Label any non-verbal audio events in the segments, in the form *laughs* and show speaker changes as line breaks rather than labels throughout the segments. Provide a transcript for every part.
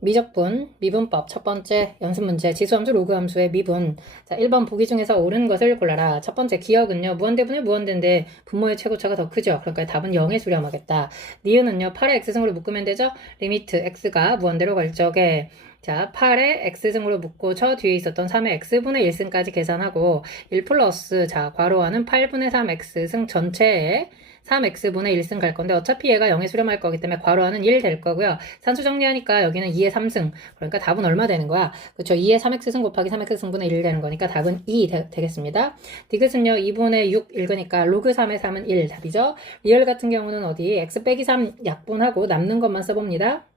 미적분, 미분법 첫 번째 연습 문제 지수함수 로그함수의 미분. 자 1번 보기 중에서 옳은 것을 골라라. 첫 번째 기억은요 무한대분의 무한대인데 분모의 최고차가 더 크죠? 그러니까 답은 0에 수렴하겠다. 니은은요 8의 x승으로 묶으면 되죠? 리미트 x가 무한대로 갈 적에. 자, 8의 x승으로 묶고 저 뒤에 있었던 3의 x분의 1승까지 계산하고 1 플러스 자, 괄호하는 8분의 3x승 전체에 3x분의 1승 갈 건데 어차피 얘가 0에 수렴할 거기 때문에 괄호하는 1 될 거고요. 산수 정리하니까 여기는 2의 3승. 그러니까 답은 얼마 되는 거야? 그렇죠. 2의 3x승 곱하기 3x승분의 1 되는 거니까 답은 2 되, 겠습니다 디귿은요. 2분의 6 읽으니까 로그 3의 3은 1 답이죠. 리얼 같은 경우는 어디 x 빼기 3 약분하고 남는 것만 써봅니다.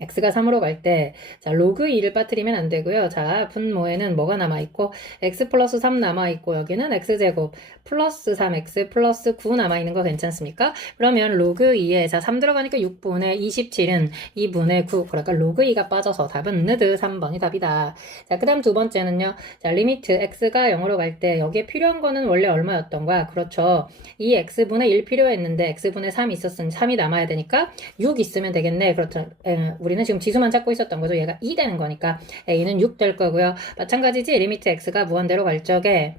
X가 3으로 갈 때, 자, 로그 2를 빠뜨리면 안 되고요. 자, 분모에는 뭐가 남아있고, x 플러스 3 남아있고, 여기는 x제곱 플러스 3x 플러스 9 남아있는 거 괜찮습니까? 그러면 로그 2에, 자, 3 들어가니까 6분의 27은 2분의 9. 그러니까 로그 2가 빠져서 답은 느드 3번이 답이다. 자, 그 다음 두 번째는요. 자, 리미트 x가 0으로 갈 때, 여기에 필요한 거는 원래 얼마였던 거야? 그렇죠. 이 x분의 1 필요했는데, x분의 3 있었으니 3이 남아야 되니까, 6 있으면 되겠네. 그렇죠. 에, 우리는 지금 지수만 찾고 있었던 거죠. 얘가 2 되는 거니까 a는 6 될 거고요. 마찬가지지 리미트 x가 무한대로 갈 적에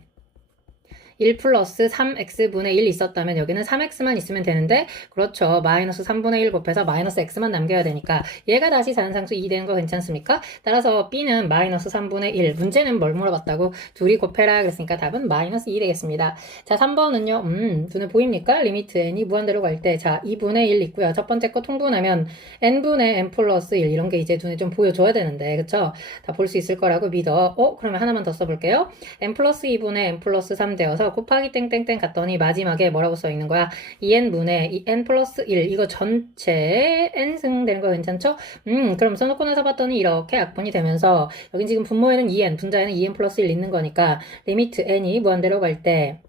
1 플러스 3x분의 1 있었다면 여기는 3x만 있으면 되는데 그렇죠. 마이너스 3분의 1 곱해서 마이너스 x만 남겨야 되니까 얘가 다시 자연상수 2 되는 거 괜찮습니까? 따라서 b는 마이너스 3분의 1 문제는 뭘 물어봤다고 둘이 곱해라 그랬으니까 답은 마이너스 2 되겠습니다. 자 3번은요. 음 눈에 보입니까? 리미트 n이 무한대로 갈 때 자 2분의 1 있고요. 첫 번째 거 통분하면 n분의 n 플러스 1 이런 게 이제 눈에 좀 보여줘야 되는데 그쵸? 다 볼 수 있을 거라고 믿어. 어? 그러면 하나만 더 써볼게요. n 플러스 2분의 n 플러스 3 되어서 곱하기 땡땡땡 갔더니 마지막에 뭐라고 써 있는 거야? 2n분의 2n 플러스 1 이거 전체 n승 되는 거 괜찮죠? 음 그럼 써놓고 나서 봤더니 이렇게 약분이 되면서 여긴 지금 분모에는 2n 분자에는 2n 플러스 1 있는 거니까 리미트 n이 무한대로 갈때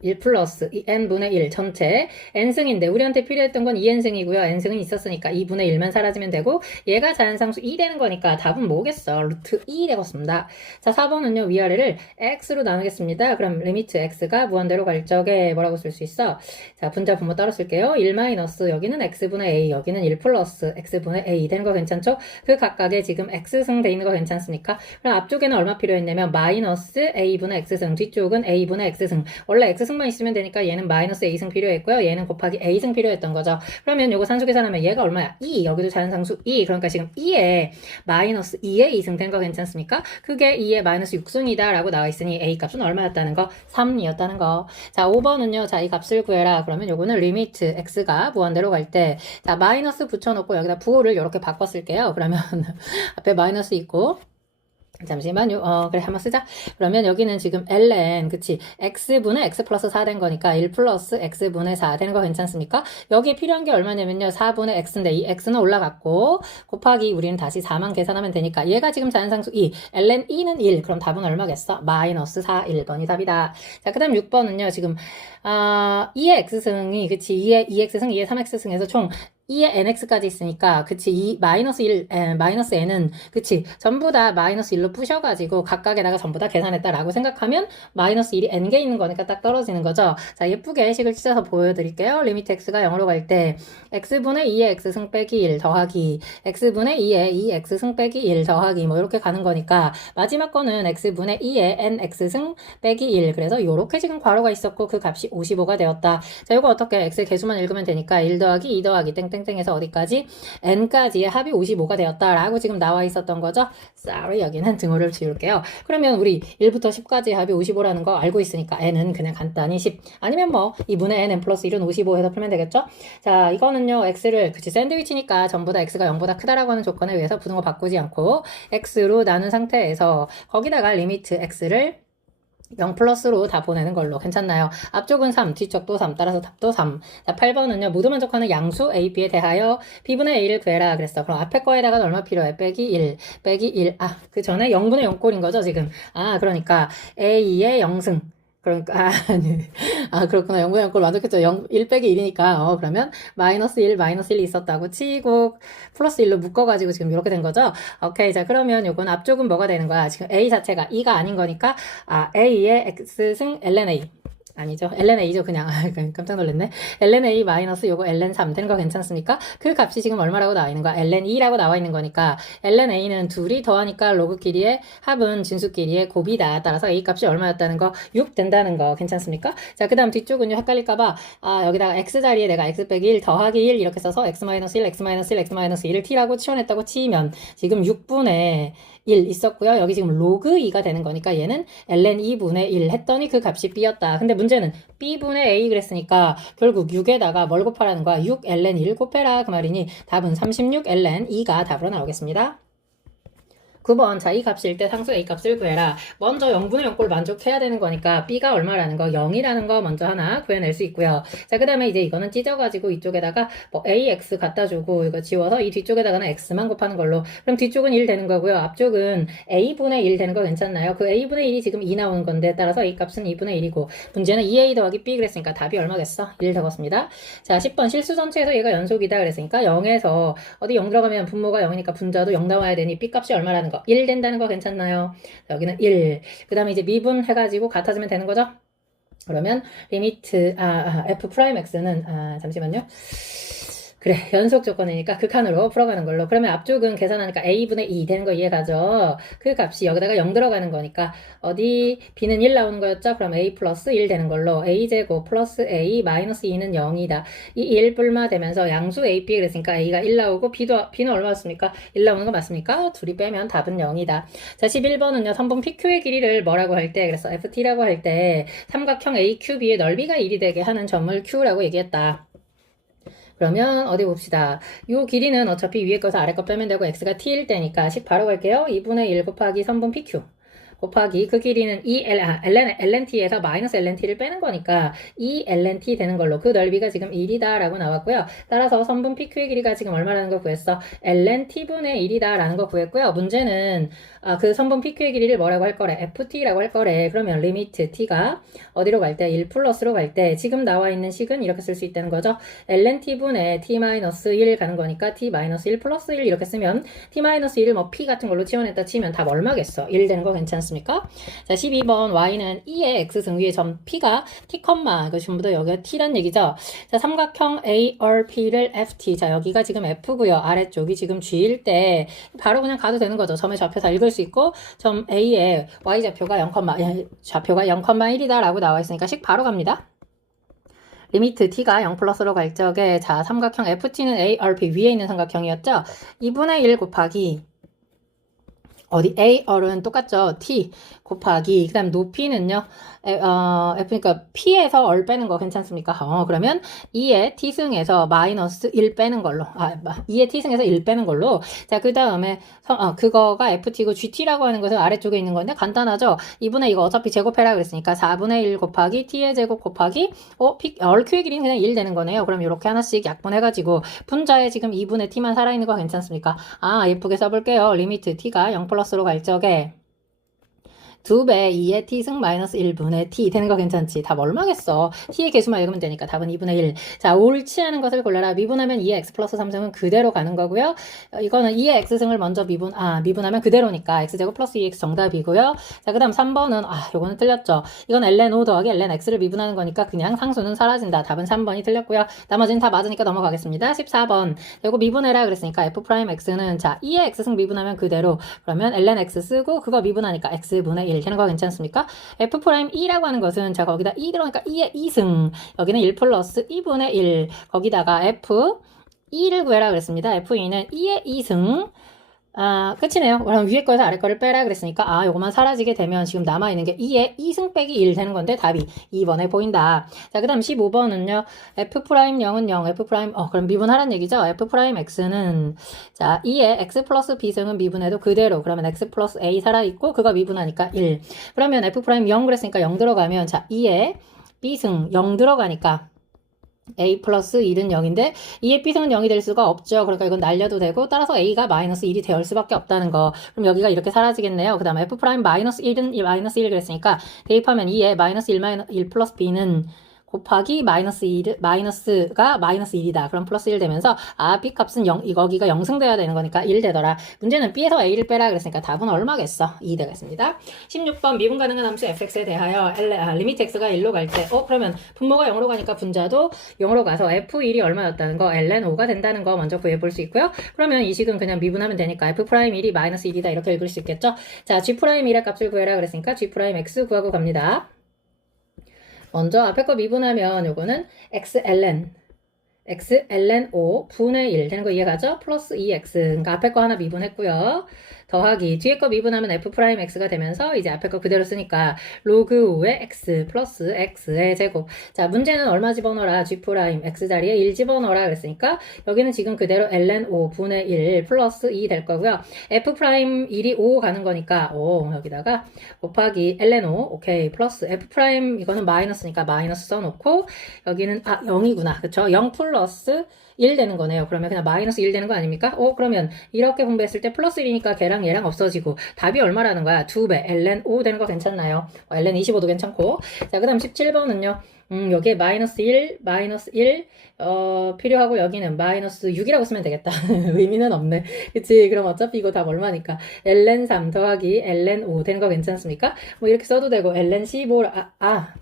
1 플러스 n분의 1 전체 n승인데 우리한테 필요했던 건 2n승이고요. n승은 있었으니까 2분의 1만 사라지면 되고 얘가 자연상수 2 되는 거니까 답은 뭐겠어? 루트 2 되겠습니다. 자 4번은요. 위아래를 x로 나누겠습니다. 그럼 리미트 x가 무한대로 갈 적에 뭐라고 쓸 수 있어? 자 분자 분모 따로 쓸게요. 1 마이너스 여기는 x분의 a 여기는 1 플러스 x분의 a 되는 거 괜찮죠? 그 각각에 지금 x승 돼 있는 거 괜찮습니까? 그럼 앞쪽에는 얼마 필요했냐면 마이너스 a분의 x승 뒤쪽은 a분의 x승 원래 x x승만 있으면 되니까 얘는 마이너스 a승 필요했고요. 얘는 곱하기 a승 필요했던 거죠. 그러면 요거 산수 계산하면 얘가 얼마야? 2. 여기도 자연상수 2. 그러니까 지금 2에 마이너스 2의 2승 된 거 괜찮습니까? 그게 2의 마이너스 6승이다 라고 나와 있으니 a 값은 얼마였다는 거? 3이었다는 거. 자 5번은요. 자 이 값을 구해라. 그러면 요거는 리미트 x가 무한대로 갈 때 자 마이너스 붙여놓고 여기다 부호를 이렇게 바꿨을게요. 그러면 *laughs* 앞에 마이너스 있고 잠시만요. 어, 그래, 한번 쓰자. 그러면 여기는 지금 ln, 그치. x분의 x 플러스 4 된 거니까 1 플러스 x분의 4 되는 거 괜찮습니까? 여기에 필요한 게 얼마냐면요. 4분의 x인데 이 x는 올라갔고, 곱하기 우리는 다시 4만 계산하면 되니까 얘가 지금 자연상수 2, ln 2는 1. 그럼 답은 얼마겠어? 마이너스 4, 1번이 답이다. 자, 그 다음 6번은요. 지금, 아, 2의 x승이, 그치. 2의 2x승, 2의 3x승에서 총 2에 nx까지 있으니까 그치 2 마이너스 1 에, 마이너스 n은 그치 전부 다 마이너스 1로 부셔가지고 각각에다가 전부 다 계산했다라고 생각하면 마이너스 1이 n개 있는 거니까 딱 떨어지는 거죠. 자 예쁘게 식을 찢어서 보여드릴게요. 리미트 x가 0으로 갈 때 x분의 2의 x승 빼기 1 더하기 x분의 2의 2x승 빼기 1 더하기 뭐 이렇게 가는 거니까 마지막 거는 x분의 2의 nx승 빼기 1 그래서 요렇게 지금 괄호가 있었고 그 값이 55가 되었다. 자 이거 어떻게 x 개수만 읽으면 되니까 1 더하기 2 더하기 땡땡 땡에서 어디까지 n까지의 합이 55가 되었다라고 지금 나와 있었던 거죠. sorry 여기는 등호를 지울게요. 그러면 우리 1부터 10까지 합이 55라는 거 알고 있으니까 n은 그냥 간단히 10 아니면 뭐 2분의 n, n 플러스 1은 55 해서 풀면 되겠죠. 자 이거는요 x를 그치 샌드위치니까 전부 다 x가 0보다 크다라고 하는 조건에 의해서 부등호 바꾸지 않고 x로 나눈 상태에서 거기다가 리미트 x를 0 플러스로 다 보내는 걸로 괜찮나요? 앞쪽은 3, 뒤쪽도 3, 따라서 답도 3. 자, 8번은요. 모두 만족하는 양수 A, B에 대하여 B분의 A를 구해라 그랬어. 그럼 앞에 거에다가 얼마 필요해? 빼기 1, 빼기 1. 아, 그 전에 0분의 0꼴인 거죠, 지금. 아, 그러니까 A의 0승. 그러니까, *laughs* 아, 아니. 아, 그렇구나. 0분의 0꼴 만족했죠. 0, 1 빼기 1이니까. 어, 그러면 마이너스 1, 마이너스 1이 있었다고 치고 플러스 1로 묶어가지고 지금 이렇게 된 거죠. 오케이. 자, 그러면 요건 앞쪽은 뭐가 되는 거야? 지금 A 자체가 2가 아닌 거니까, 아, A의 X승 ln A. 아니죠. ln-a죠, 그냥. *laughs* 아, 깜짝 놀랐네. ln-a 마이너스 요거 ln3 되는 거 괜찮습니까? 그 값이 지금 얼마라고 나와 있는 거야? ln2라고 나와 있는 거니까 ln-a는 둘이 더하니까 로그 길이의 합은 진수 길이의 곱이다. 따라서 a 값이 얼마였다는 거? 6 된다는 거 괜찮습니까? 자, 그 다음 뒤쪽은요, 헷갈릴까 봐, 아, 여기다가 x 자리에 내가 x 빼기 1 더하기 1 이렇게 써서 x 마이너스 1, x 마이너스 1, x 마이너스 1을 t라고 치워냈다고 치면 지금 6분의 1 있었고요. 여기 지금 로그 2가 되는 거니까 얘는 ln 2분의 1 했더니 그 값이 b였다. 근데 문제는 b분의 a 그랬으니까 결국 6에다가 뭘 곱하라는 거야? 6 ln 1 곱해라 그 말이니 답은 36 ln 2가 답으로 나오겠습니다. 9번 자이 값일 때 상수 a 값을 구해라. 먼저 0분의 0꼴 만족해야 되는 거니까 b가 얼마라는 거 0이라는 거 먼저 하나 구해낼 수 있고요. 자 그 다음에 이제 이거는 찢어가지고 이쪽에다가 뭐 ax 갖다 주고 이거 지워서 이 뒤쪽에다가는 x만 곱하는 걸로 그럼 뒤쪽은 1 되는 거고요. 앞쪽은 a분의 1 되는 거 괜찮나요? 그 a분의 1이 지금 2 나오는 건데 따라서 a 값은 2분의 1이고 문제는 2a 더하기 b 그랬으니까 답이 얼마겠어? 1 적었습니다. 자 10번 실수 전체에서 얘가 연속이다 그랬으니까 0에서 어디 0 들어가면 분모가 0이니까 분자도 0 나와야 되니 b 값이 얼마라는 거? 1 된다는 거 괜찮나요? 자, 여기는 1. 그 다음에 이제 미분 해가지고 같아지면 되는 거죠? 그러면 리미트 아, 아 f 프라임 x는 아 잠시만요. 그래 *laughs* 연속 조건이니까 극한으로 풀어가는 걸로. 그러면 앞쪽은 계산하니까 a분의 2 되는 거 이해가죠? 그 값이 여기다가 0 들어가는 거니까 어디 b는 1 나오는 거였죠? 그럼 a 플러스 1 되는 걸로. A제곱 플러스 a 마이너스 2는 0이다. 이 1 불마 되면서 양수 a, b 그랬으니까 a가 1 나오고 b도, b는 얼마였습니까? 1 나오는 거 맞습니까? 둘이 빼면 답은 0이다. 자 11번은요. 선분 pq의 길이를 뭐라고 할 때 그래서 ft라고 할 때 삼각형 aqb의 넓이가 1이 되게 하는 점을 q라고 얘기했다 그러면 어디 봅시다. 요 길이는 어차피 위에 거서 아래 거 빼면 되고 x가 t일 때니까 10 바로 갈게요. 2분의 1 곱하기 선분 pq 곱하기 그 길이는 2L, 아, ln, lnt에서 마이너스 lnt를 빼는 거니까 2lnt 되는 걸로 그 넓이가 지금 1이다 라고 나왔고요. 따라서 선분 PQ의 길이가 지금 얼마라는 거 구했어? lnt분의 1이다 라는 거 구했고요. 문제는 아, 그 선분 PQ의 길이를 뭐라고 할 거래? ft라고 할 거래. 그러면 리미트 t가 어디로 갈 때? 1 플러스로 갈 때 지금 나와 있는 식은 이렇게 쓸 수 있다는 거죠. lnt분의 t-1 가는 거니까 t-1 플러스 1 이렇게 쓰면 t-1을 뭐 p 같은 걸로 치워냈다 치면 답 얼마겠어? 1 되는 거 괜찮습니 까? 자, 12번 y는 2의 x승 위에 점 p가 t, 그 전부 다 여기가 t란 얘기죠. 자, 삼각형 ARP를 ft. 자, 여기가 지금 f고요. 아래쪽이 지금 g일 때 바로 그냥 가도 되는 거죠. 점의 좌표 다 읽을 수 있고 점 a의 y 좌표가 0, 좌표가 0,1이다라고 나와 있으니까 식 바로 갑니다. 리미트 t가 0 플러스로 갈 적에 자 삼각형 ft는 ARP 위에 있는 삼각형이었죠. 2분의 1 곱하기 어디 A, R은 똑같죠. T 곱하기 그 다음 높이는요. 에, 어, F니까 P에서 얼 빼는 거 괜찮습니까? 어, 그러면 2의 T승에서 마이너스 1 빼는 걸로 아, 2의 T승에서 1 빼는 걸로 자, 그 다음에 어, 그거가 FT고 GT라고 하는 것은 아래쪽에 있는 건데 간단하죠? 2분의 이거 어차피 제곱해라 그랬으니까 4분의 1 곱하기 T의 제곱 곱하기 어, P, 얼큐의 길이는 그냥 1 되는 거네요. 그럼 이렇게 하나씩 약분해가지고 분자에 지금 2분의 T만 살아있는 거 괜찮습니까? 아, 예쁘게 써볼게요. 리미트 T가 0 플러스로 갈 적에 2배 2의 t승 마이너스 1분의 t 되는 거 괜찮지? 답 얼마겠어? t의 개수만 읽으면 되니까 답은 2분의 1. 자, 옳지 않은 것을 골라라. 미분하면 2의 x 플러스 3승은 그대로 가는 거고요. 어, 이거는 2의 x승을 먼저 미분, 아, 미분하면 그대로니까 x제곱 플러스 2x 정답이고요. 자, 그 다음 3번은, 아, 요거는 틀렸죠. 이건 ln 5 더하기 ln x를 미분하는 거니까 그냥 상수는 사라진다. 답은 3번이 틀렸고요. 나머지는 다 맞으니까 넘어가겠습니다. 14번. 요거 미분해라 그랬으니까 f 프라임 x는 자, 2의 x승 미분하면 그대로 그러면 ln x 쓰고 그거 미분하니까 x분의 1 되는 거 괜찮습니까? f'2라고 하는 것은 자 거기다 2 들어가니까 2의 2승 여기는 1 플러스 2분의 1 거기다가 f 2를 구해라 그랬습니다. f2는 2의 2승 아, 끝이네요. 그럼 위에 거에서 아래 거를 빼라 그랬으니까, 아, 요거만 사라지게 되면 지금 남아있는 게 2에 2승 빼기 1 되는 건데 답이 2번에 보인다. 자, 그 다음 15번은요, F'0은 0, F', 어, 그럼 미분하란 얘기죠? F'X는, 자, 2에 X 플러스 B승은 미분해도 그대로, 그러면 X 플러스 A 살아있고, 그거 미분하니까 1. 그러면 F'0 그랬으니까 0 들어가면, 자, 2에 B승 0 들어가니까, a 플러스 1은 0인데 2의 b승은 0이 될 수가 없죠. 그러니까 이건 날려도 되고 따라서 a가 마이너스 1이 될 수밖에 없다는 거. 그럼 여기가 이렇게 사라지겠네요. 그 다음에 f 프라임 마이너스 1은 마이너스 1 그랬으니까 대입하면 2에 마이너스 1 마이너스 1 플러스 b는 곱하기 마이너스 1, 마이너스가 마이너스 1이다. 그럼 플러스 1 되면서, 아, B 값은 0, 이 거기가 0승돼야 되는 거니까 1 되더라. 문제는 B에서 A를 빼라 그랬으니까 답은 얼마겠어? 2 되겠습니다. 16번 미분 가능한 함수 fx에 대하여 아, 리미트 x가 1로 갈 때, 어, 그러면 분모가 0으로 가니까 분자도 0으로 가서 f1이 얼마였다는 거, ln 5가 된다는 거 먼저 구해 볼 수 있고요. 그러면 이 식은 그냥 미분하면 되니까 f'1이 마이너스 1이다. 이렇게 읽을 수 있겠죠? 자, g'1의 값을 구해라 그랬으니까 g'(x) 구하고 갑니다. 먼저 앞에 거 미분하면 요거는 x ln x ln 5 분의 1 되는 거 이해가죠? 플러스 2x 그러니까 앞에 거 하나 미분했고요. 더하기 뒤에 거 미분하면 f 프라임 x가 되면서 이제 앞에 거 그대로 쓰니까 로그 5의 x 플러스 x의 제곱. 자 문제는 얼마 집어넣어라? g 프라임 x 자리에 1 집어넣어라 그랬으니까 여기는 지금 그대로 ln 5 분의 1 플러스 2 될 거고요. f 프라임 1이 5 가는 거니까 5 여기다가 곱하기 ln 5 오케이 플러스 f 프라임 이거는 마이너스니까 마이너스 써놓고 여기는 아 0이구나. 그쵸? 0 플러스 1 되는 거네요. 그러면 그냥 마이너스 1 되는 거 아닙니까? 어, 그러면 이렇게 분배했을 때 플러스 1이니까 걔랑 얘랑 없어지고 답이 얼마라는 거야? 2배, ln 5 되는 거 괜찮나요? 어, ln 25도 괜찮고. 자, 그 다음 17번은요. 음, 여기에 마이너스 1, 마이너스 1, 어, 필요하고 여기는 마이너스 6이라고 쓰면 되겠다. *laughs* 의미는 없네. 그치? 그럼 어차피 이거 답 얼마니까. ln 3 더하기 ln 5 되는 거 괜찮습니까? 뭐 이렇게 써도 되고, ln 15, 아, 아.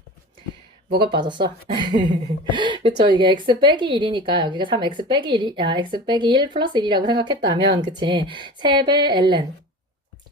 뭐가 빠졌어? *laughs* 그쵸. 이게 x 빼기 1이니까 여기가 3x 빼기 1이, 아, x 빼기 1 플러스 1이라고 생각했다면, 그치. 3배 ln.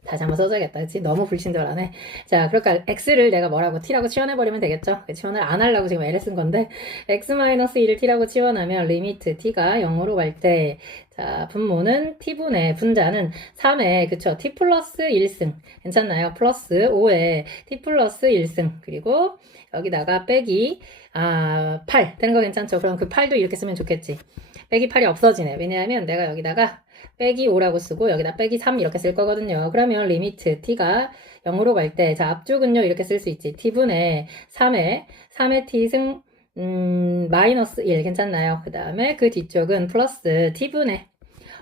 다시 한번 써줘야겠다. 그치? 너무 불친절하네. 자, 그러니까 x를 내가 뭐라고 t라고 치환해버리면 되겠죠? 그 치환을 안 하려고 지금 L을 쓴 건데, x-1을 t라고 치환하면 리미트 t가 0으로 갈 때, 자, 분모는 t분의 분자는 3에, 그쵸? t 플러스 1승. 괜찮나요? 플러스 5에 t 플러스 1승. 그리고 여기다가 빼기, 아, 8. 되는 거 괜찮죠? 그럼 그 8도 이렇게 쓰면 좋겠지. 빼기 8이 없어지네. 왜냐하면 내가 여기다가 빼기 5라고 쓰고 여기다 빼기 3 이렇게 쓸 거거든요. 그러면 리미트 t가 0으로 갈 때, 자, 앞쪽은요, 이렇게 쓸 수 있지. t분의 3에, 3의 t승, 음, 마이너스 1 괜찮나요? 그 다음에 그 뒤쪽은 플러스 t분의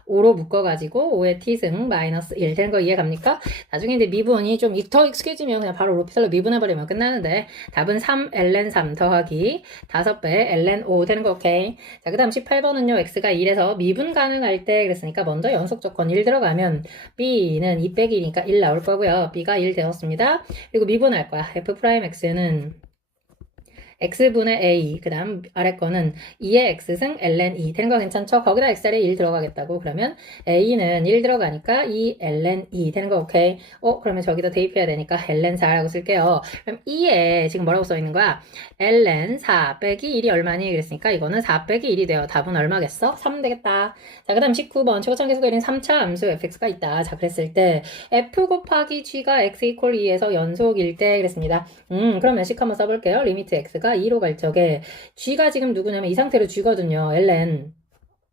5로 묶어가지고 5의 t승 마이너스 1 되는 거 이해 갑니까? 나중에 이제 미분이 좀 더 익숙해지면 그냥 바로 로피탈로 미분해버리면 끝나는데 답은 3 ln 3 더하기 5배 ln 5 되는 거 오케이. 자, 그 다음 18번은요, x가 1에서 미분 가능할 때 그랬으니까 먼저 연속 조건 1 들어가면 b는 2 빼기 1이니까 1 나올 거고요. b가 1 되었습니다. 그리고 미분할 거야. f 프라임 x는 x분의 a, 그 다음 아래 거는 2의 x승 ln 2 되는 거 괜찮죠? 거기다 x자리에 1 들어가겠다고. 그러면 a는 1 들어가니까 2 ln 2 되는 거 오케이? 어 그러면 저기다 대입해야 되니까 ln 4라고 쓸게요. 그럼 2에 지금 뭐라고 써 있는 거야? ln 4 빼기 1이 얼마니? 그랬으니까 이거는 4 빼기 1이 돼요. 답은 얼마겠어? 3 되겠다. 자그 다음 19번. 최고점 계속 그린 3차 함수 fx가 있다. 자 그랬을 때 f 곱하기 g가 x 이퀄 2에서 연속일 때 그랬습니다. 음 그럼 몇식 한번 써볼게요. 리미트 x가 2로 갈 적에 g가 지금 누구냐면 이 상태로 g거든요. ln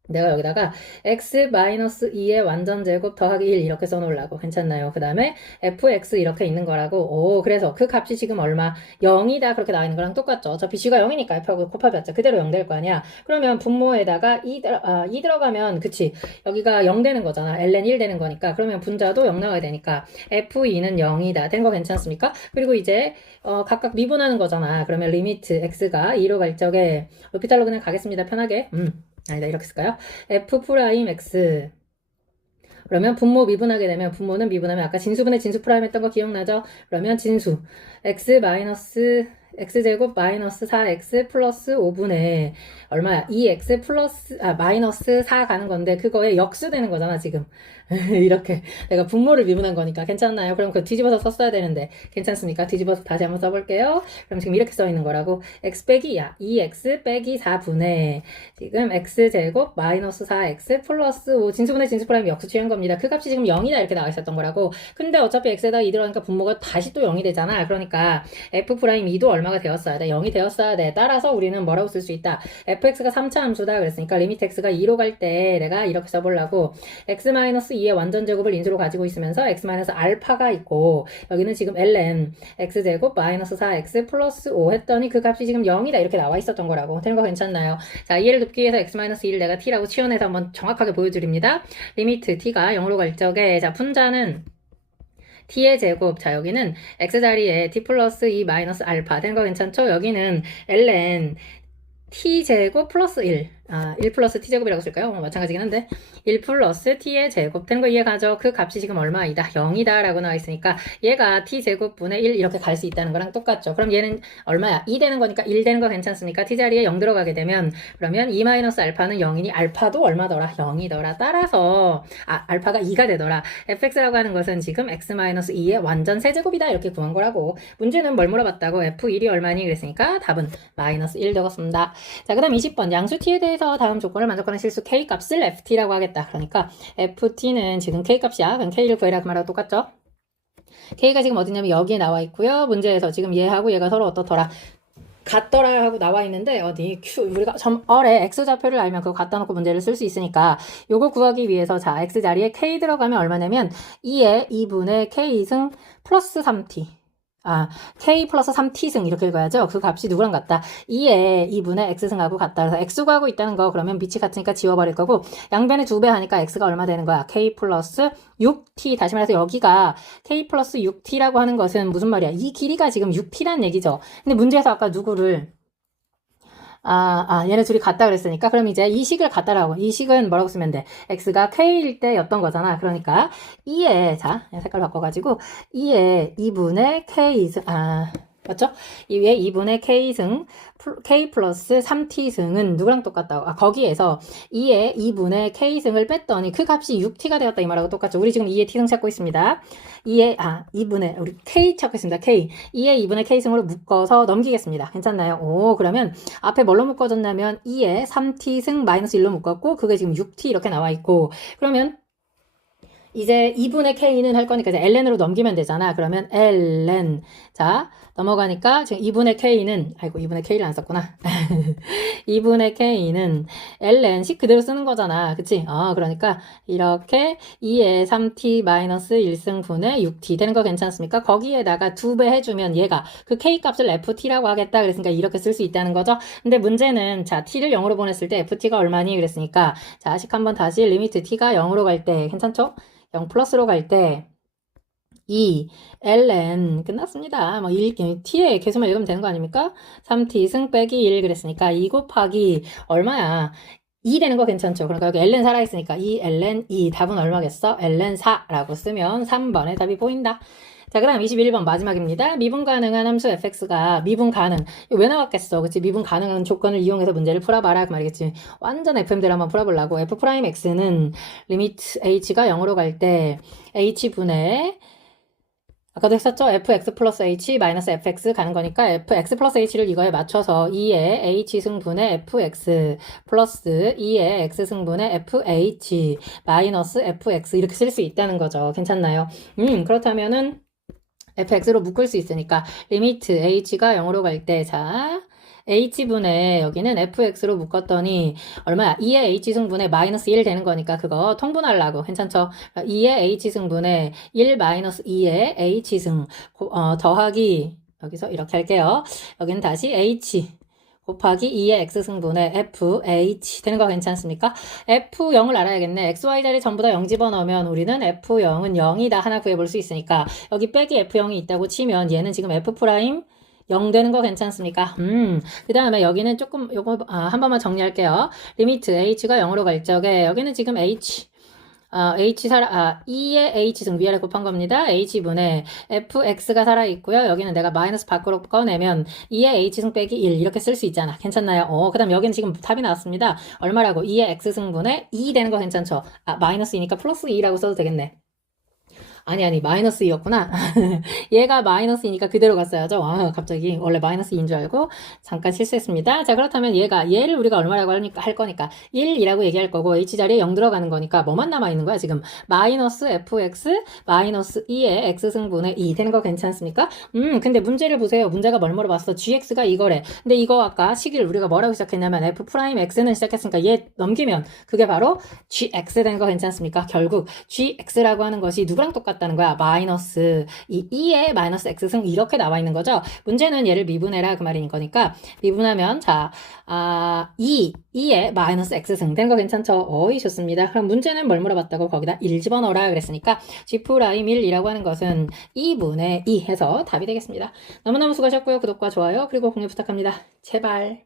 내가 여기다가 x-2의 완전 제곱 더하기 1 이렇게 써놓으려고. 괜찮나요? 그 다음에 fx 이렇게 있는 거라고. 오 그래서 그 값이 지금 얼마? 0이다 그렇게 나와 있는 거랑 똑같죠? 어차피 g가 0이니까 f하고 곱합해봤자 그대로 0 될 거 아니야. 그러면 분모에다가 2, 들어, 아, 2 들어가면 그치? 여기가 0 되는 거잖아. ln 1 되는 거니까. 그러면 분자도 0 나와야 되니까 f2는 0이다. 된 거 괜찮습니까? 그리고 이제 어, 각각 미분하는 거잖아. 그러면 리미트 x가 2로 갈 적에 로피탈로 그냥 가겠습니다. 편하게. 음. 아니다 이렇게 쓸까요? f 프라임 x 그러면 분모 미분하게 되면 분모는 미분하면 아까 진수분의 진수 프라임 했던 거 기억나죠? 그러면 진수 x 마이너스 x제곱 마이너스 4x 플러스 5분의 얼마야? 2x 플러스 아 마이너스 4 가는 건데 그거에 역수 되는 거잖아 지금 *laughs* 이렇게 내가 분모를 미분한 거니까 괜찮나요? 그럼 그 뒤집어서 썼어야 되는데 괜찮습니까? 뒤집어서 다시 한번 써볼게요. 그럼 지금 이렇게 써 있는 거라고 x 빼기 야 2x 빼기 4분의 지금 x제곱 마이너스 4x 플러스 5 진수분의 진수 프라임 역수 취한 겁니다. 그 값이 지금 0이다 이렇게 나와 있었던 거라고 근데 어차피 x에다 2 들어가니까 분모가 다시 또 0이 되잖아. 그러니까 f 프라임 2도 얼마 가 되었어야 돼? 0이 되었어야 돼. 따라서 우리는 뭐라고 쓸 수 있다? fx가 3차 함수다 그랬으니까 리미트 x가 2로 갈 때 내가 이렇게 써보려고 x 마이너스 2의 완전 제곱을 인수로 가지고 있으면서 x 마이너스 알파가 있고 여기는 지금 ln x제곱 마이너스 4x 플러스 5 했더니 그 값이 지금 0이다 이렇게 나와 있었던 거라고 되는 거 괜찮나요? 자 이해를 돕기 위해서 x 마이너스 2를 내가 t라고 치환해서 한번 정확하게 보여드립니다. 리미트 t가 0으로 갈 적에 자 분자는 t의 제곱. 자, 여기는 x자리에 t 플러스 2 마이너스 알파 된 거 괜찮죠? 여기는 ln t 제곱 플러스 1. 아, 1 플러스 t 제곱이라고 쓸까요? 어, 마찬가지긴 한데 1 플러스 t의 제곱 된 거 이해가죠? 그 값이 지금 얼마이다? 0이다 라고 나와 있으니까 얘가 t 제곱분의 1 이렇게 갈 수 있다는 거랑 똑같죠. 그럼 얘는 얼마야? 2 되는 거니까 1 되는 거 괜찮습니까? t 자리에 0 들어가게 되면 그러면 2 마이너스 알파는 0이니 알파도 얼마더라? 0이더라. 따라서 아, 알파가 2가 되더라. fx라고 하는 것은 지금 x 마이너스 2의 완전 세제곱이다 이렇게 구한 거라고. 문제는 뭘 물어봤다고? f1이 얼마니? 그랬으니까 답은 마이너스 1 되었습니다. 자, 그 다음 20번. 양수 t에 대해서 다음 조건을 만족하는 실수 k 값을 ft라고 하겠다. 그러니까 ft는 지금 k 값이야. 그럼 k를 구해라 그 말하고 똑같죠? k가 지금 어디냐면 여기에 나와 있고요. 문제에서 지금 얘하고 얘가 서로 어떻더라? 같더라 하고 나와 있는데 어디 q 우리가 점 어래 x 좌표를 알면 그거 갖다 놓고 문제를 쓸 수 있으니까 요거 구하기 위해서 자 x 자리에 k 들어가면 얼마냐면 2에 2분의 k 승 플러스 3t 아, k 플러스 3t승 이렇게 읽어야죠. 그 값이 누구랑 같다? 2에 2분의 x승하고 같다. 그래서 x 구하고 있다는 거 그러면 빛이 같으니까 지워버릴 거고 양변에 두배 하니까 x가 얼마 되는 거야? k 플러스 6t 다시 말해서 여기가 k 플러스 6t라고 하는 것은 무슨 말이야? 이 길이가 지금 6t란 얘기죠. 근데 문제에서 아까 누구를 아, 아, 얘네 둘이 같다 그랬으니까, 그럼 이제 이 식을 같다라고. 이 식은 뭐라고 쓰면 돼? x가 k일 때였던 거잖아. 그러니까, 2에, 자, 색깔 바꿔 가지고, 2에 2분의 k, 승 아, 맞죠? 이 위에 2분의 k승, k 플러스 3t승은 누구랑 똑같다고? 아, 거기에서 2에 2분의 k승을 뺐더니 그 값이 6t가 되었다 이 말하고 똑같죠. 우리 지금 2에 t승 찾고 있습니다. 2에, 아, 2분의, 우리 k 찾고 있습니다. k. 2에 2분의 k승으로 묶어서 넘기겠습니다. 괜찮나요? 오, 그러면 앞에 뭘로 묶어졌냐면 2에 3t승 마이너스 1로 묶었고, 그게 지금 6t 이렇게 나와 있고, 그러면 이제 2분의 k는 할 거니까 이제 ln으로 넘기면 되잖아. 그러면 ln. 자, 넘어가니까 지금 2분의 k는, 아이고, 2분의 k를 안 썼구나. *laughs* 2분의 k는 ln씩 그대로 쓰는 거잖아. 그치? 어, 그러니까 이렇게 2에 3t 마이너스 1승분의 6t 되는 거 괜찮습니까? 거기에다가 두배 해주면 얘가 그 k 값을 ft라고 하겠다. 그랬으니까 이렇게 쓸 수 있다는 거죠. 근데 문제는 자, t를 0으로 보냈을 때 ft가 얼마니? 그랬으니까 자, 식 한번 다시 리미트 t가 0으로 갈 때 괜찮죠? 0 플러스로 갈 때 2, ln 끝났습니다. 뭐 1, t에 계속만 읽으면 되는 거 아닙니까? 3t 승 빼기 1 그랬으니까 2 곱하기 얼마야? 2 되는 거 괜찮죠? 그러니까 여기 ln 살아있으니까 2 ln 2 답은 얼마겠어? ln 4라고 쓰면 3번의 답이 보인다. 자, 그 다음 21번 마지막입니다. 미분 가능한 함수 fx가 미분 가능. 이거 왜 나왔겠어? 그치? 미분 가능한 조건을 이용해서 문제를 풀어봐라. 그 말이겠지. 완전 fm대로 한번 풀어보려고. f'x는 리미트 h가 0으로 갈 때 h분의 아까도 했었죠? fx 플러스 h 마이너스 fx 가는 거니까 fx 플러스 h를 이거에 맞춰서 2의 h 승분의 fx 플러스 2의 x 승분의 fh 마이너스 fx 이렇게 쓸 수 있다는 거죠. 괜찮나요? 음, 그렇다면은 fx로 묶을 수 있으니까 리미트 h가 0으로 갈 때 자 h분의 여기는 fx로 묶었더니 얼마야? 2의 h승분의 마이너스 1 되는 거니까 그거 통분하려고 괜찮죠? 2의 h승분의 1 마이너스 2의 h승 어, 더하기 여기서 이렇게 할게요. 여기는 다시 h 곱하기 2의 x승분의 fh 되는 거 괜찮습니까? f0을 알아야겠네. xy 자리 전부 다 0 집어넣으면 우리는 f0은 0이다 하나 구해볼 수 있으니까 여기 빼기 f0이 있다고 치면 얘는 지금 f 프라임 0 되는 거 괜찮습니까? 음, 그 다음에 여기는 조금, 요거, 아, 한 번만 정리할게요. 리미트 h가 0으로 갈 적에, 여기는 지금 h, 어, h 살아, 아, 2의 h승 위아래 곱한 겁니다. h분의 fx가 살아있고요. 여기는 내가 마이너스 밖으로 꺼내면 2의 h승 빼기 1 이렇게 쓸 수 있잖아. 괜찮나요? 어, 그 다음 여기는 지금 답이 나왔습니다. 얼마라고? 2의 x승분의 2 되는 거 괜찮죠? 아, 마이너스 2니까 플러스 2라고 써도 되겠네. 아니 아니 마이너스 2였구나. *laughs* 얘가 마이너스이니까 그대로 갔어야죠. 아 갑자기. 원래 마이너스 2인 줄 알고 잠깐 실수했습니다. 자 그렇다면 얘가 얘를 우리가 얼마라고 하니까 할 거니까 1이라고 얘기할 거고 h자리에 0 들어가는 거니까 뭐만 남아 있는 거야 지금? 마이너스 fx 마이너스 2의 x승분의 2 되는 거 괜찮습니까? 음 근데 문제를 보세요. 문제가 뭘 물어봤어? Gx가 이거래. 근데 이거 아까 식을 우리가 뭐라고 시작했냐면 f 프라임 x는 시작했으니까 얘 넘기면 그게 바로 gx 되는 거 괜찮습니까? 결국 gx라고 하는 것이 누구랑 똑같 같다는 거야. 마이너스 이 2의 마이너스 x승 이렇게 나와 있는 거죠. 문제는 얘를 미분해라 그 말인 거니까 미분하면 자, 아, 2, 2의 마이너스 x승 된 거 괜찮죠? 어이 좋습니다. 그럼 문제는 뭘 물어봤다고 거기다 1 집어넣어라 그랬으니까 g 프라임 1이라고 하는 것은 2분의 2 해서 답이 되겠습니다. 너무너무 수고하셨고요. 구독과 좋아요 그리고 공유 부탁합니다. 제발.